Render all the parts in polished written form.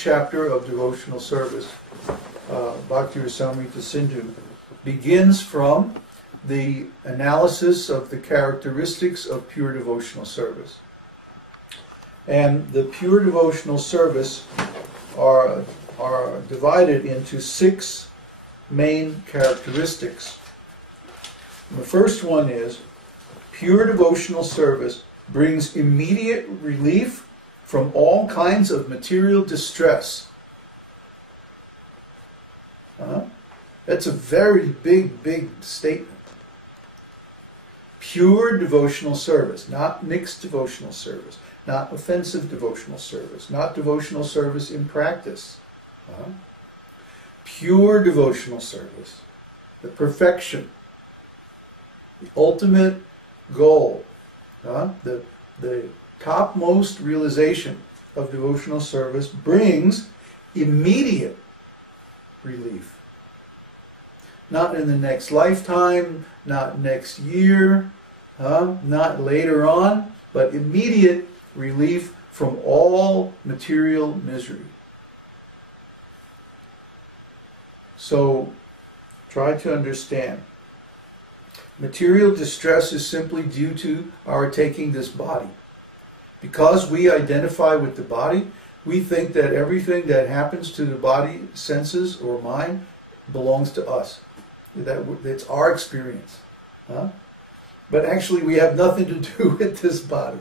chapter of devotional service, Bhakti Rasamrita Sindhu, begins from the analysis of the characteristics of pure devotional service. And the pure devotional service are divided into 6 main characteristics. And the first one is, pure devotional service brings immediate relief from all kinds of material distress. That's a very big statement. Pure devotional service, not mixed devotional service, not offensive devotional service, not devotional service in practice. Pure devotional service, the perfection, the ultimate goal, the topmost realization of devotional service brings immediate relief. Not in the next lifetime, not next year, not later on, but immediate relief from all material misery. So, try to understand. Material distress is simply due to our taking this body. Because we identify with the body, we think that everything that happens to the body, senses, or mind belongs to us. That it's our experience. But actually we have nothing to do with this body.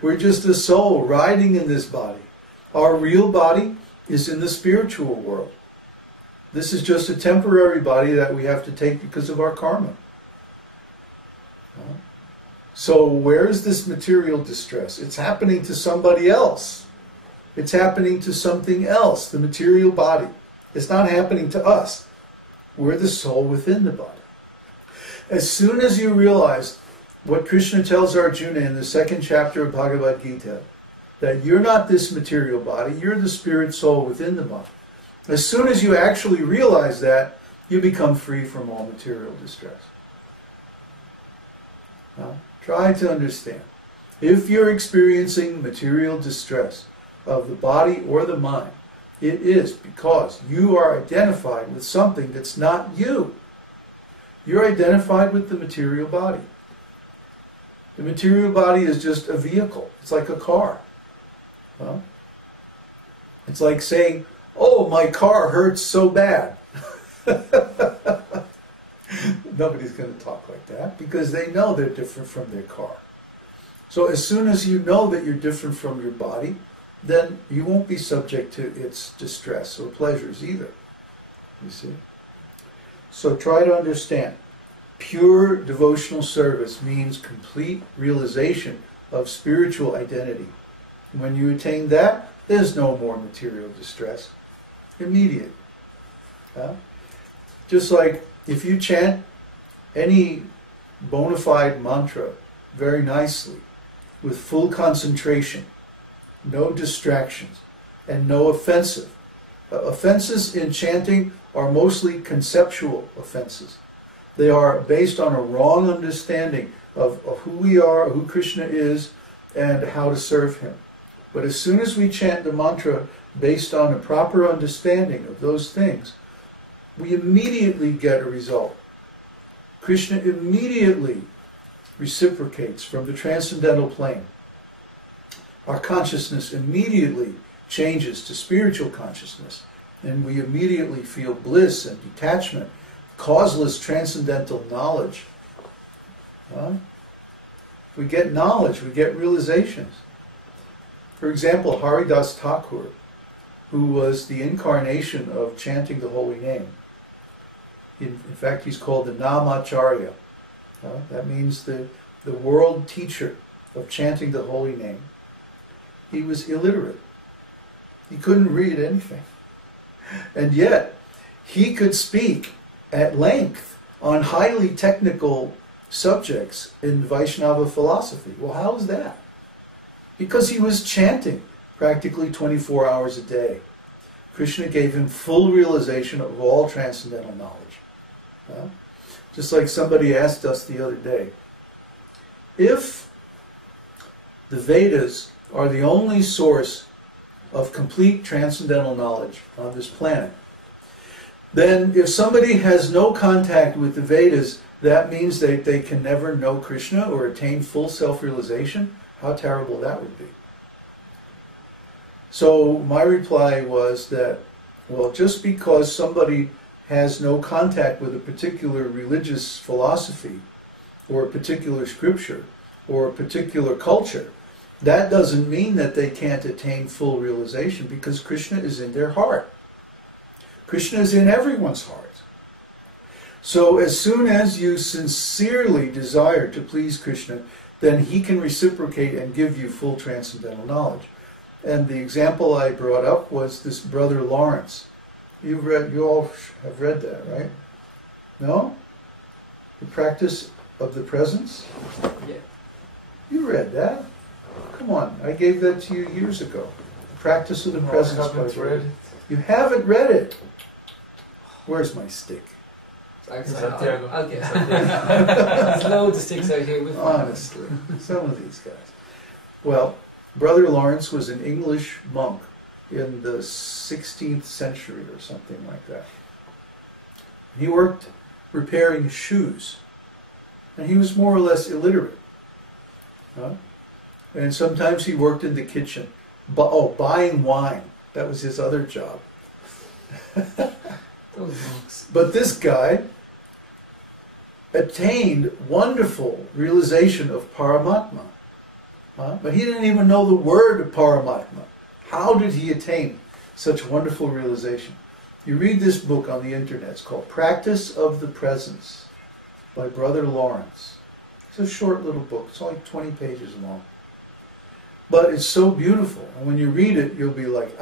We're just a soul riding in this body. Our real body is in the spiritual world. This is just a temporary body that we have to take because of our karma. So where is this material distress? It's happening to somebody else. It's happening to something else, the material body. It's not happening to us. We're the soul within the body. As soon as you realize what Krishna tells Arjuna in the 2nd chapter of Bhagavad-gītā, that you're not this material body, you're the spirit soul within the body. As soon as you actually realize that, you become free from all material distress. Now, try to understand. If you're experiencing material distress of the body or the mind, it is because you are identified with something that's not you. You're identified with the material body. The material body is just a vehicle. It's like a car. It's like saying, oh, my car hurts so bad. Nobody's going to talk like that because they know they're different from their car. So as soon as you know that you're different from your body, then you won't be subject to its distress or pleasures either. You see? So try to understand. Pure devotional service means complete realization of spiritual identity. When you attain that, there's no more material distress. Immediate. Just like if you chant any bona fide mantra very nicely, with full concentration, no distractions, and no offensive. Offenses in chanting are mostly conceptual offenses. They are based on a wrong understanding of who we are, who Krishna is, and how to serve him. But as soon as we chant the mantra based on a proper understanding of those things, we immediately get a result. Krishna immediately reciprocates from the transcendental plane. Our consciousness immediately changes to spiritual consciousness, and we immediately feel bliss and detachment, causeless transcendental knowledge. We get knowledge, we get realizations. For example, Haridas Thakur, who was the incarnation of chanting the holy name. In fact, he's called the Namacharya. That means the world teacher of chanting the holy name. He was illiterate. He couldn't read anything. And yet, he could speak at length on highly technical subjects in Vaishnava philosophy. Well, how is that? Because he was chanting practically 24 hours a day. Krishna gave him full realization of all transcendental knowledge. Just like somebody asked us the other day, if the Vedas are the only source of complete transcendental knowledge on this planet. Then if somebody has no contact with the Vedas, that means that they can never know Krishna or attain full self-realization. How terrible that would be. So my reply was that, well, just because somebody has no contact with a particular religious philosophy or a particular scripture or a particular culture, that doesn't mean that they can't attain full realization, because Krishna is in their heart. Krishna is in everyone's heart. So as soon as you sincerely desire to please Krishna, then he can reciprocate and give you full transcendental knowledge. And the example I brought up was this brother Lawrence. You all have read that, right? No? The Practice of the Presence? Yeah. You read that? Come on, I gave that to you years ago. The Practice of the Presence. I haven't read it. You haven't read it? Where's my stick? Santiago. Okay. There's loads of sticks out here with Honestly, some of these guys. Well, Brother Lawrence was an English monk in the 16th century or something like that. He worked repairing shoes, and he was more or less illiterate. And sometimes he worked in the kitchen, buying wine. That was his other job. those monks. But this guy attained wonderful realization of Paramatma. But he didn't even know the word Paramatma. How did he attain such wonderful realization? You read this book on the internet. It's called Practice of the Presence by Brother Lawrence. It's a short little book. It's only 20 pages long. But it's so beautiful. And when you read it, you'll be like,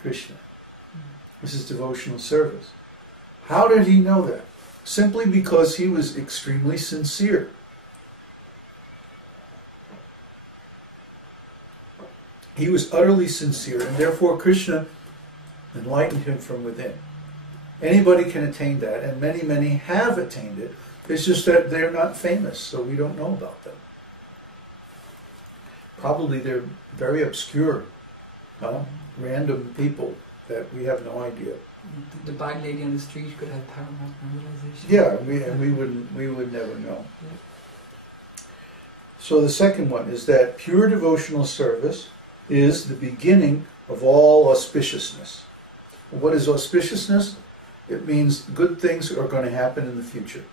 Krishna. This is devotional service. How did he know that? Simply because he was extremely sincere. He was utterly sincere, and therefore Krishna enlightened him from within. Anybody can attain that, and many, many have attained it. It's just that they're not famous, so we don't know about them. Probably they're very obscure, random people that we have no idea. The bag lady on the street could have Paramatma realization. Yeah, and we would never know. Yeah. So the second one is that pure devotional service is the beginning of all auspiciousness. What is auspiciousness? It means good things are going to happen in the future.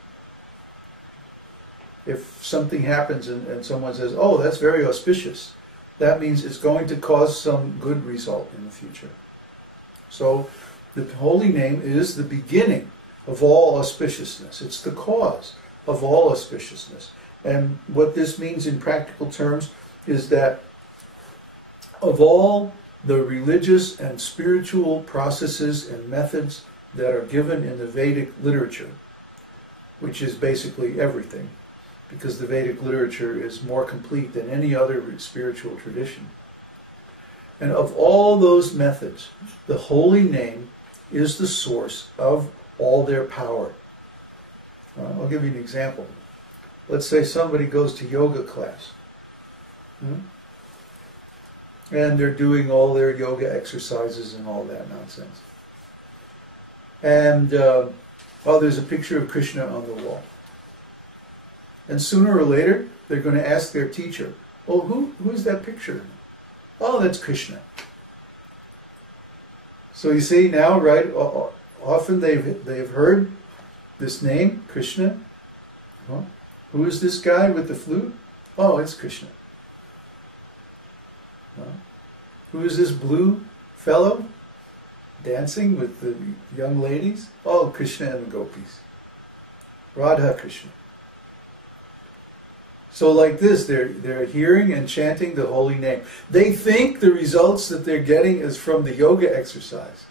If something happens and someone says, oh, that's very auspicious, that means it's going to cause some good result in the future. So the holy name is the beginning of all auspiciousness. It's the cause of all auspiciousness. And what this means in practical terms is that of all the religious and spiritual processes and methods that are given in the Vedic literature, which is basically everything, because the Vedic literature is more complete than any other spiritual tradition. And of all those methods, the holy name is the source of all their power. I'll give you an example. Let's say somebody goes to yoga class. And they're doing all their yoga exercises and all that nonsense. And, there's a picture of Krishna on the wall. And sooner or later, they're going to ask their teacher, oh, who is that picture? Oh, that's Krishna. So you see now, right, often they've heard this name, Krishna. Who is this guy with the flute? Oh, it's Krishna. Who is this blue fellow dancing with the young ladies? Oh, Krishna and the gopis. Radha Krishna. So like this, they're hearing and chanting the holy name. They think the results that they're getting is from the yoga exercise.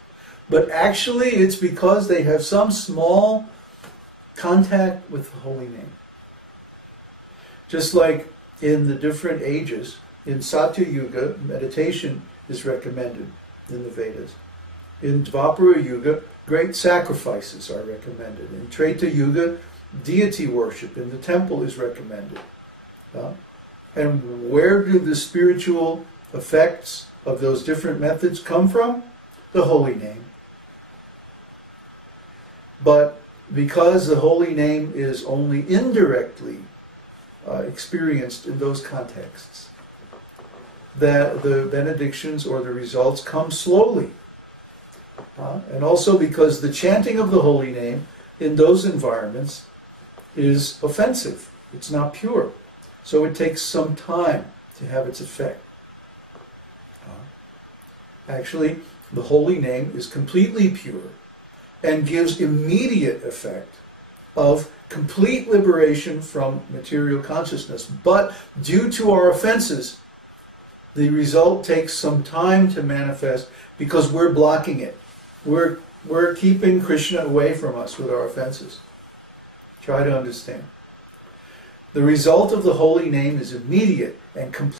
But actually it's because they have some small contact with the holy name. Just like in the different ages, in Satya Yuga, meditation is recommended in the Vedas. In Dvapara Yuga, great sacrifices are recommended. In Treta Yuga, deity worship in the temple is recommended. And where do the spiritual effects of those different methods come from the holy name. But because the holy name is only indirectly experienced in those contexts, that the benedictions or the results come slowly. And also because the chanting of the holy name in those environments is offensive. It's not pure. So it takes some time to have its effect. Actually, the holy name is completely pure and gives immediate effect of complete liberation from material consciousness. But due to our offenses, the result takes some time to manifest because we're blocking it. We're keeping Krishna away from us with our offenses. Try to understand. The result of the holy name is immediate and complete.